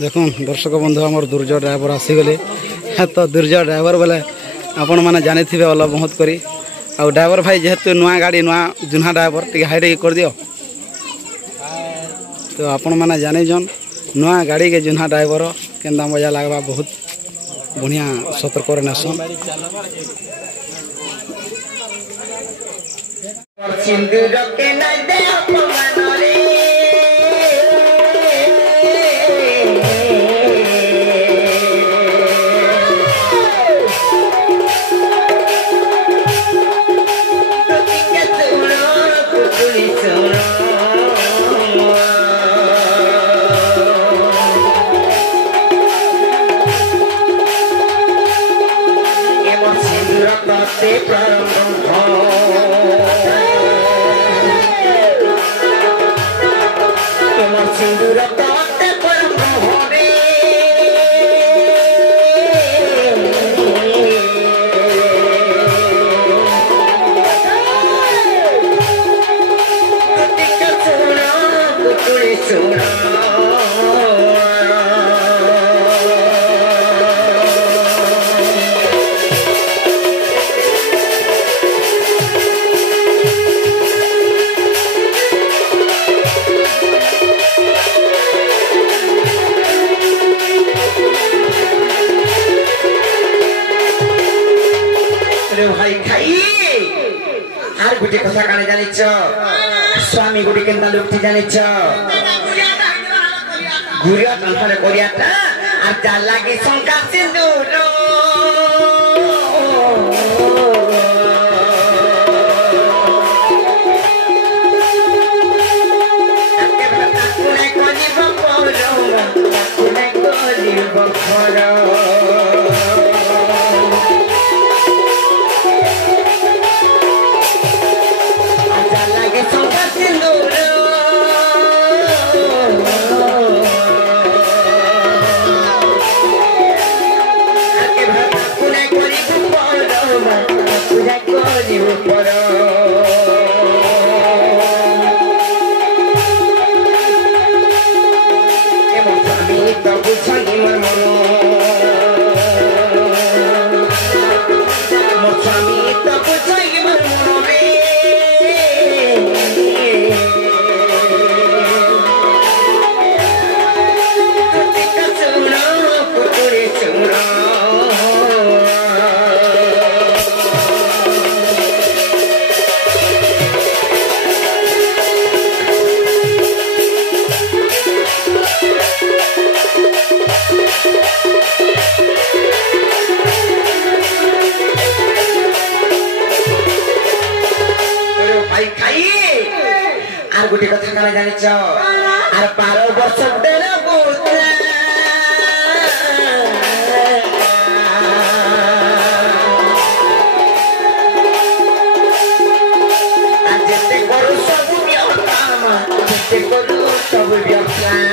देखो दर्शक बंधु आमर दुर्जय ड्राइवर आसीगले तो दुर्जय ड्राइवर बोले आपण मैंने जानी थे अल बहुत करी आ ड्राइवर भाई जेहेतु नुआ गाड़ी नुआ जुना ड्राइवर टी हाइट कर दियो तो आपण मैंने जानी जन नुआ गाड़ी के जुना ड्राइवर केंदा मजा लगवा बहुत बढ़िया सतर्क नेसन गुटे कथा काने जानिछ स्वामी गुटे केनता लुक्ति जानिछ गुरिया तंथरे कोरियाटा आ जा लागे शंका सिंदूर खाई खाई आर गुटे कथा काना जानि छ आर 12 वर्ष तेरा पुत्र जेते करू सब व्यवसाय जेते करू सब व्यवसाय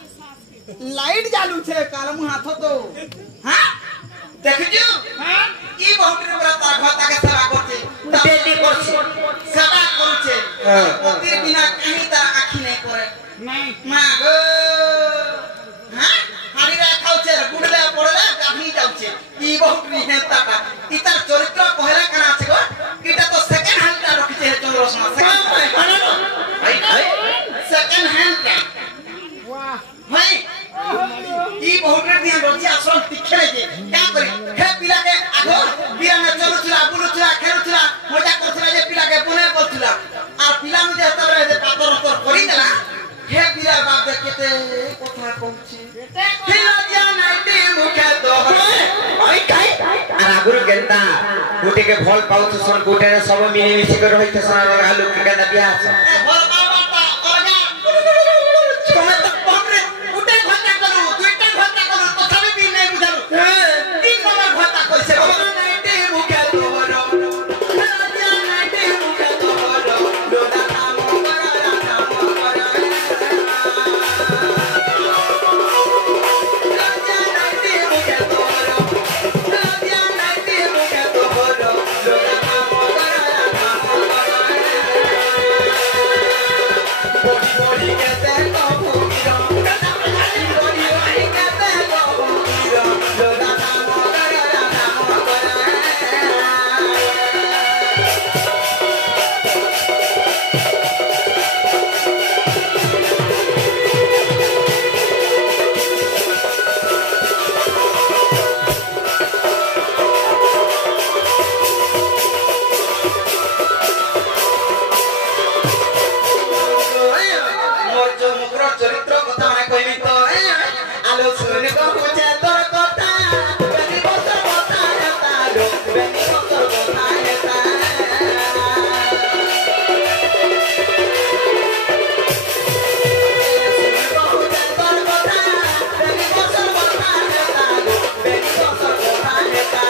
लाइट चालू छे काल मु हाथ तो हां देखियो हां ई बहुत बड़ा ताकत के सेवा करछे डेली करछे सेवा करछे पति बिना कहीं ता आखी नहीं करे नहीं मां गो हां हाड़ी रा खाउछे गुडले पड़ले गाधी जाउछे ई बहुत रिहेता का इतार चरित्र कहला काना छे गो इटा तो सेकंड हैंड ता रखिछे हे चंद्रसमा सेकंड हैंड का वाह भाई ई बहुत दिया रोजी आश्रम तिखेले जे क्या करी हे पिला के आगो बिया में चलुछला बुलुछला खेलुछला मजा करछला जे पिला के बने बोलछला आ पिला में जे तबरे जे पातर पर करी देला हे पिला बाप दे केते कथा कहूची पिला दिया नाइटी मुखे तो भाई काई आ आगुरु गेलता गुटे के फल पाउछ सन गुटे सब मिली मिसी कर रहित सन आलू के गदा बिया छ फल पावता करजा तुम्हें तो बाप रे गुटे घंटा करू दुईटा घंटा करू तथापि भी नहीं बुझालु तीन नंबर घंटा कइसे नाइटी मुखे तो राजा नाइटी मुखे तो लोदा काम करा काम करा राजा नाइटी मुखे तो राजा नाइटी मुखे तो लोदा काम करा काम करा बोली के ते तो पूरा बोली के ते तो पूरा लोदा काम करा काम करा मोर जो मुकर चरित्र कथा माने कहबी तो आलो सुन को पूछे तोर कथा बेनी बसर कथा हेता रो बेनी बसर कथा हेता सुन को पूछे तोर कथा बेनी बसर कथा हेता रो बेनी बसर कथा हेता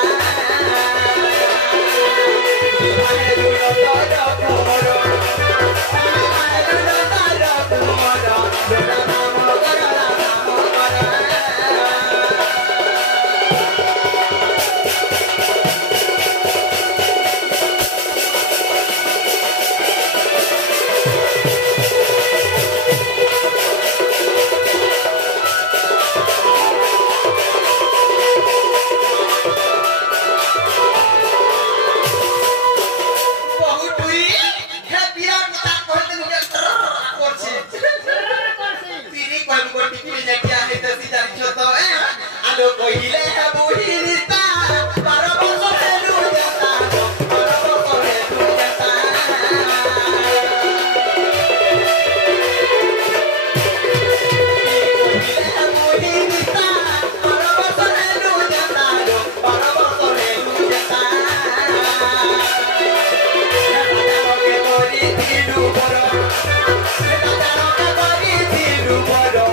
माने दुलो तो मोरो बड़